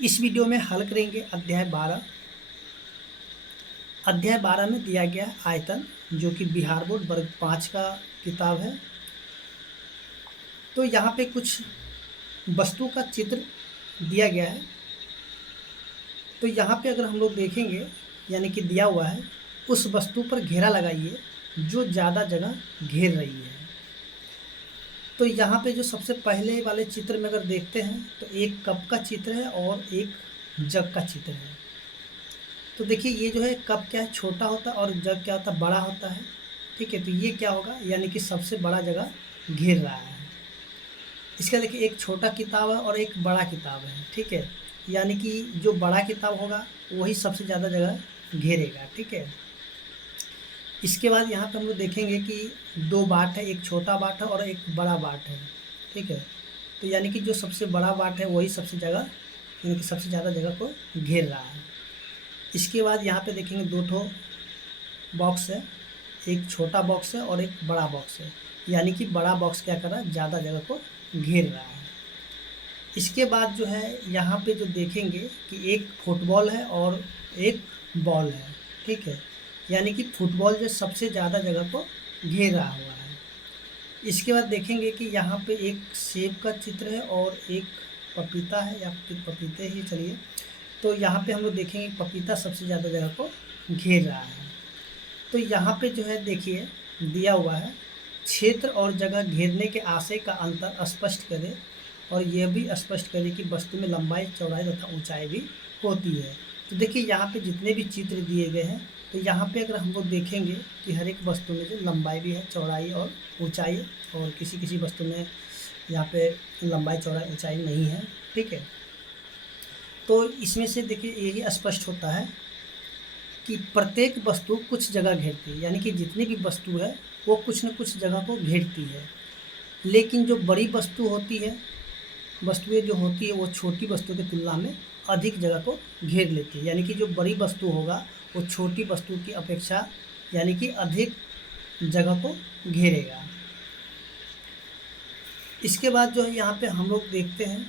इस वीडियो में हल करेंगे अध्याय 12। अध्याय 12 में दिया गया है आयतन, जो कि बिहार बोर्ड वर्ग 5 का किताब है। तो यहाँ पे कुछ वस्तु का चित्र दिया गया है। तो यहाँ पे अगर हम लोग देखेंगे, यानी कि दिया हुआ है, उस वस्तु पर घेरा लगाइए जो ज़्यादा जगह घेर रही है। तो यहाँ पे जो सबसे पहले वाले चित्र में अगर देखते हैं तो एक कप का चित्र है और एक जग का चित्र है। तो देखिए ये जो है कप क्या है, छोटा होता है, और जग क्या होता है, बड़ा होता है। ठीक है, तो ये क्या होगा, यानी कि सबसे बड़ा जगह घेर रहा है। इसका देखिए एक छोटा किताब है और एक बड़ा किताब है। ठीक है, यानी कि जो बड़ा किताब होगा वही सबसे ज़्यादा जगह घेरेगा। ठीक है, इसके बाद यहाँ पे हम लोग देखेंगे कि दो बाट है, एक छोटा बाट है और एक बड़ा बाट है। ठीक है, तो यानी कि जो सबसे बड़ा बाट है वही सबसे जगह, यानी कि सबसे ज़्यादा जगह को घेर रहा है। इसके बाद यहाँ पे देखेंगे दो ठो बॉक्स है, एक छोटा बॉक्स है और एक बड़ा बॉक्स है, यानी कि बड़ा बॉक्स क्या कर रहा है, ज़्यादा जगह को घेर रहा है। इसके बाद जो है यहाँ पे जो देखेंगे कि एक फुटबॉल है और एक बॉल है। ठीक है, यानी कि फुटबॉल जो सबसे ज़्यादा जगह को घेर रहा हुआ है। इसके बाद देखेंगे कि यहाँ पे एक सेब का चित्र है और एक पपीता है, या फिर पपीते ही चलिए। तो यहाँ पे हम लोग देखेंगे पपीता सबसे ज़्यादा जगह को घेर रहा है। तो यहाँ पे जो है देखिए दिया हुआ है, क्षेत्र और जगह घेरने के आशय का अंतर स्पष्ट करें और यह भी स्पष्ट करें कि वस्तु में लंबाई, चौड़ाई तथा ऊंचाई भी होती है। तो देखिए यहाँ पे जितने भी चित्र दिए गए हैं, तो यहाँ पे अगर हम लोग देखेंगे कि हर एक वस्तु में जो लंबाई भी है, चौड़ाई और ऊंचाई, और किसी किसी वस्तु में यहाँ पे लंबाई, चौड़ाई, ऊंचाई नहीं है। ठीक है, तो इसमें से देखिए यही स्पष्ट होता है कि प्रत्येक वस्तु कुछ जगह घेरती है, यानी कि जितनी भी वस्तु है वो कुछ न कुछ जगह को घेरती है। लेकिन जो बड़ी वस्तु होती है, वस्तुएं जो होती है वो छोटी वस्तु की तुलना में अधिक जगह को घेर लेती है। यानी कि जो बड़ी वस्तु होगा वो छोटी वस्तु की अपेक्षा, यानी कि अधिक जगह को घेरेगा। इसके बाद जो है यहाँ पे हम लोग देखते हैं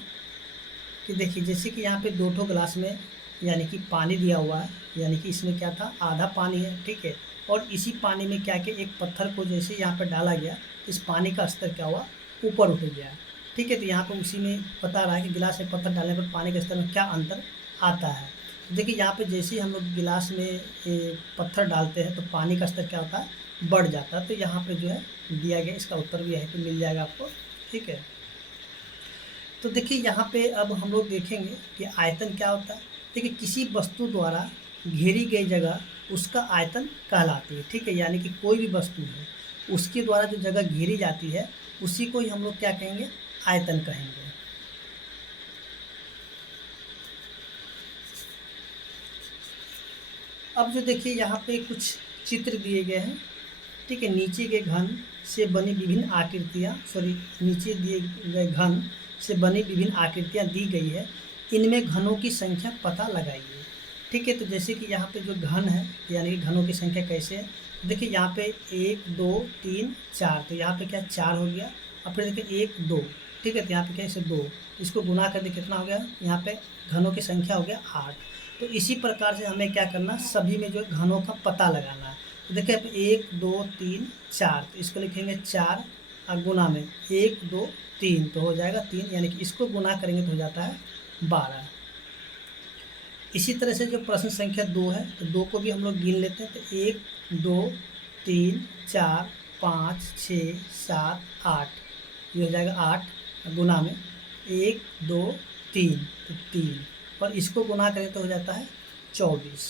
कि देखिए जैसे कि यहाँ पे दो ठो गिलास में यानी कि पानी दिया हुआ है, यानी कि इसमें क्या था, आधा पानी है। ठीक है, और इसी पानी में क्या कि एक पत्थर को जैसे यहाँ पर डाला गया, इस पानी का स्तर क्या हुआ, ऊपर उठ गया। ठीक है, तो यहाँ पर उसी में बता रहा है कि गिलास में पत्थर डालने पर पानी के स्तर में क्या अंतर आता है। तो देखिए यहाँ पे जैसे ही हम लोग गिलास में पत्थर डालते हैं तो पानी का स्तर क्या होता है, बढ़ जाता है। तो यहाँ पे जो है दिया गया, इसका उत्तर भी यहीं पे मिल जाएगा आपको। ठीक है, तो देखिए यहाँ पे अब हम लोग देखेंगे कि आयतन क्या होता है। देखिए किसी वस्तु द्वारा घेरी गई जगह उसका आयतन कहलाती है। ठीक है, यानी कि कोई भी वस्तु है उसके द्वारा जो जगह घेरी जाती है उसी को ही हम लोग क्या कहेंगे, आयतन कहेंगे। अब जो देखिए यहाँ पे कुछ चित्र दिए गए हैं। ठीक है, नीचे के घन से बनी विभिन्न आकृतियाँ, नीचे दिए गए घन से बनी विभिन्न आकृतियाँ दी गई है, इनमें घनों की संख्या पता लगाइए। ठीक है, तो जैसे कि यहाँ पे जो घन है, यानी कि घनों की संख्या कैसे है, देखिए यहाँ पे 1 2 3 4, तो यहाँ पे क्या 4 हो गया। अब फिर देखिए 1 2, ठीक है, तो यहाँ पे क्या इसे 2, इसको गुना कर दे कितना हो गया, यहाँ पे घनों की संख्या हो गया 8। तो इसी प्रकार से हमें क्या करना, सभी में जो घनों का पता लगाना है। तो देखिए 1 2 3 4, तो इसको लिखेंगे 4 और गुना में 1 2 3, तो हो जाएगा 3, यानी कि इसको गुना करेंगे तो हो जाता है 12। इसी तरह से जो प्रश्न संख्या 2 है, तो 2 को भी हम लोग गिन लेते हैं। तो 1 2 3 4 5 6 7 8, ये हो जाएगा 8 गुना में 1 2 3, तो 3, और इसको गुना करें तो हो जाता है 24।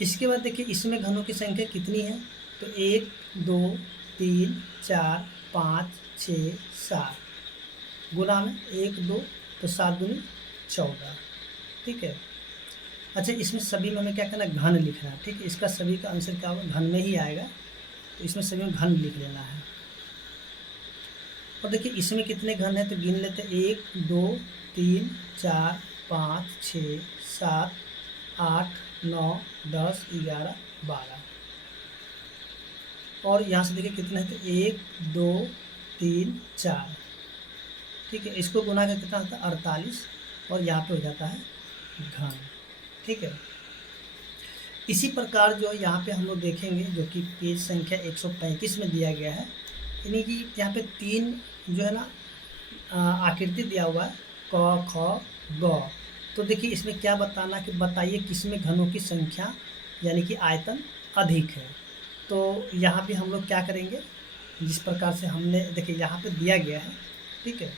इसके बाद देखिए इसमें घनों की संख्या कितनी है, तो 1 2 3 4 5 6 7 गुना में 1 2, तो 7 दूनी 14। ठीक है, अच्छा इसमें सभी में हमें क्या करना है, घन लिखना है। ठीक है, इसका सभी का आंसर क्या होगा, घन में ही आएगा, तो इसमें सभी में घन लिख लेना है। और देखिए इसमें कितने घन है, तो गिन लेते हैं 1 2 3 4 5 6 7 8 9 10 11 12, और यहाँ से देखिए कितने हैं, तो 1 2 3 4। ठीक है, इसको गुना कर कितना होता है 48, और यहाँ पे हो जाता है घन। ठीक है, इसी प्रकार जो यहाँ पे हम लोग देखेंगे जो कि पेज संख्या 135 में दिया गया है, यानी कि यहाँ पे 3 जो है ना आकृति दिया हुआ है, क ख ग। तो देखिए इसमें क्या बताना कि बताइए किसमें घनों की संख्या यानी कि आयतन अधिक है। तो यहाँ पे हम लोग क्या करेंगे, जिस प्रकार से हमने देखिए यहाँ पे दिया गया है, ठीक है।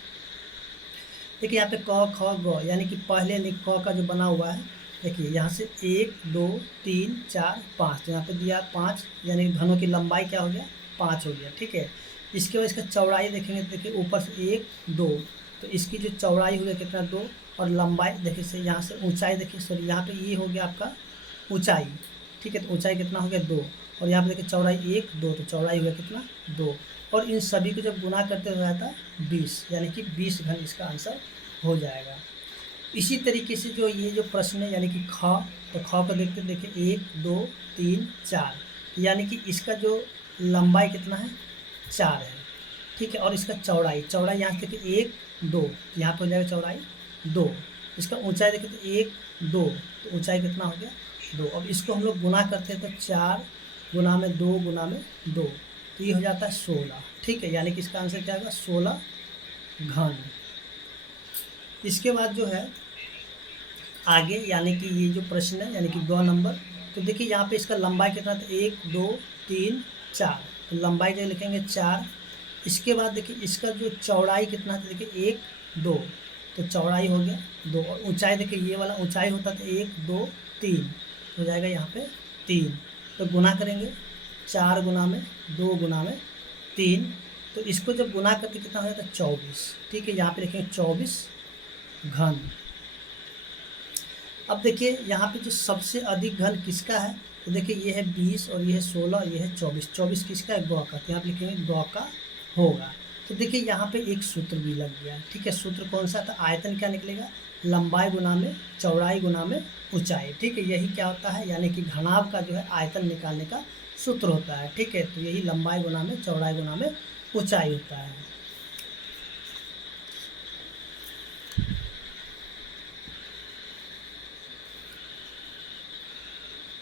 देखिए यहाँ पे क ख ग यानी कि पहले लिख क का जो बना हुआ है, देखिए यहाँ से 1 2 3 4 5, तो यहाँ पे दिया 5, यानी घनों की लंबाई क्या हो गया, 5 हो गया। ठीक है, इसके बाद इसका चौड़ाई देखेंगे, देखिए ऊपर से 1 2, तो इसकी जो चौड़ाई हो गया कितना 2, और लंबाई देखिए से यहाँ से ऊंचाई देखिए, सॉरी यहाँ पे ये हो गया आपका ऊंचाई। ठीक है, तो ऊंचाई कितना हो गया 2, और यहाँ पे देखिए चौड़ाई 1 2, तो चौड़ाई हो गया कितना 2, और इन सभी को जब गुना करते हो जाता है 20, यानी कि 20 घन इसका आंसर हो जाएगा। इसी तरीके से जो ये जो प्रश्न है यानी कि ख, तो ख को देखते देखिए 1 2 3 4, यानी कि इसका जो लंबाई कितना है 4 है। ठीक है, और इसका चौड़ाई यहाँ से देखिए 1 2, यहाँ पर हो जाएगा चौड़ाई 2, इसका ऊंचाई देखिए तो 1 2, तो ऊंचाई कितना हो गया 2, और इसको हम लोग गुना करते हैं तो 4 गुना में 2 गुना में 2, तो ये हो जाता है 16। ठीक है, यानी कि इसका आंसर क्या होगा 16 घन। इसके बाद जो है आगे यानी कि ये जो प्रश्न है यानी कि 2 नंबर, तो देखिए यहाँ पे इसका लंबाई कितना था 1 2 3 4, तो लंबाई जो लिखेंगे 4। इसके बाद देखिए इसका जो चौड़ाई कितना था, देखिए 1 2, तो चौड़ाई हो गया 2, और ऊंचाई देखिए ये वाला ऊंचाई होता था 1 2 3, हो जाएगा यहाँ पे 3, तो गुना करेंगे 4 गुना में 2 गुना में 3, तो इसको जब गुना करके कितना हो जाता है 24। ठीक है, यहाँ पे लिखेंगे 24 घन। अब देखिए यहाँ पे जो सबसे अधिक घन किसका है, तो देखिए ये है 20 और ये है 16, ये है 24, 24 किसका है गौ का, तो यहाँ पे लिखेंगे गौ का होगा। तो देखिए यहाँ पे एक सूत्र भी लग गया। ठीक है, सूत्र कौन सा था, आयतन क्या निकलेगा, लंबाई गुना में चौड़ाई गुना में ऊंचाई। ठीक है, यही क्या होता है, यानी कि घनाभ का जो है आयतन निकालने का सूत्र होता है। ठीक है, तो यही लंबाई गुना में चौड़ाई गुना में ऊंचाई होता है।